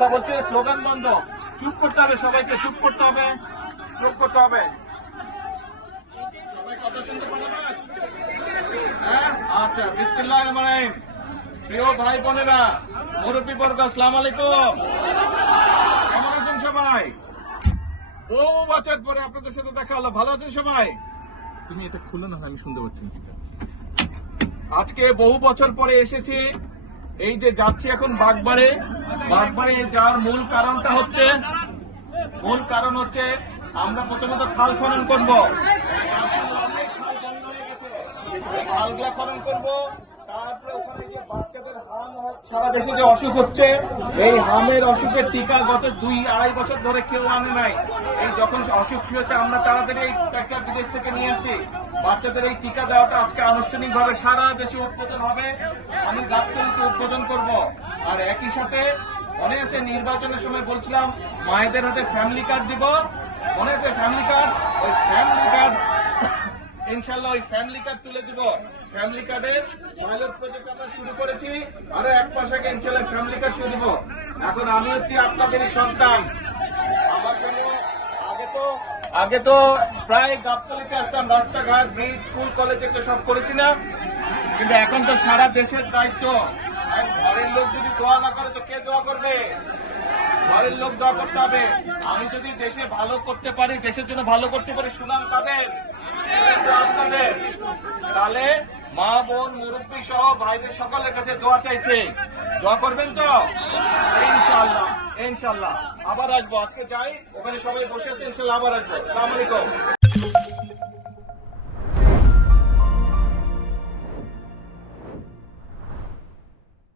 কথা বলছে, স্লোগান বন্ধ, চুপ করতে হবে, সবাইকে চুপ করতে হবে, চুপ করতে হবে। সবাই কথা শুনতে পারবে? হ্যাঁ, আচ্ছা। বিসমিল্লাহির রহমানির রহিম। প্রিয় ভাই বোনেরা, মুরব্বী বর্গ, আসসালামু আলাইকুম। কেমন আছেন সবাই? বহু বছর পরে আপনাদের সাথে দেখা হলো। ভালো আছেন সবাই? তুমি এটা খুলো না, আমি শুনতে পাচ্ছি না। আজকে বহু বছর পরে এসেছি। এই যে যাচ্ছি এখন বাগবাড়ে। বাগবাড়ে যাওয়ার মূল কারণ হচ্ছে আমরা প্রথমত খাল খনন করবো। খালগুলা খনন করবো, তারপরে ওখানে যে বাচ্চাদের হাম, সারা দেশে যে অসুখ হচ্ছে, এই হামের অসুখের টিকা গত 2-2.5 বছর ধরে কেউ আনে নাই। এই যখন অসুখ হয়েছে আমরা তাড়াতাড়ি এই টাকা বিদেশ থেকে নিয়ে আসি। বাচ্চাদের এই টিকা দেওয়াটা আজকে আনুষ্ঠানিকভাবে সারা দেশে উদ্বোধন হবে। আমি গাবতলীতে উদ্বোধন করব। আর একই সাথে মনে আছে নির্বাচনের সময় বলছিলাম মায়েদের হাতে ফ্যামিলি কার্ড দিব, মনে আছে ফ্যামিলি কার্ড? ওই ফ্যামিলি কার্ড ইনশাল্লাহ ওই ফ্যামিলি কার্ড তুলে দিব। ফ্যামিলি কার্ডের পাইলট প্রজেক্ট আমরা শুরু করেছি, আরো 1 মাস আগে ইনশাল্লাহ ফ্যামিলি কার্ড শুরু দিব। এখন আমি হচ্ছি আপনাদেরই সন্তান। আমার জন্য আগে তো প্রায় গাবতলীতে আসতাম, রাস্তাঘাট, ব্রিজ, স্কুল, কলেজ একটা সব করেছি না, কিন্তু এখন তো সারা দেশের দায়িত্ব। আর ঘরের লোক যদি দোয়া না করে তো কে দোয়া করবে? ঘরের লোক দোয়া করতে হবে। আমি যদি দেশে ভালো করতে পারি, দেশের জন্য ভালো করতে পারি, সুনাম তাদের, আপনাদের। তাহলে মা, বোন, মুরব্বী সহ ভাইদের সকলের কাছে দোয়া চাইছে। দোয়া করবেন তো? ইনশাআল্লাহ, ইনশাআল্লাহ। আবার আসবো। আজকে যাই, ওখানে সবাই বসে আছে, ইনশাআল্লাহ আবার আসবো। আসসালামু আলাইকুম।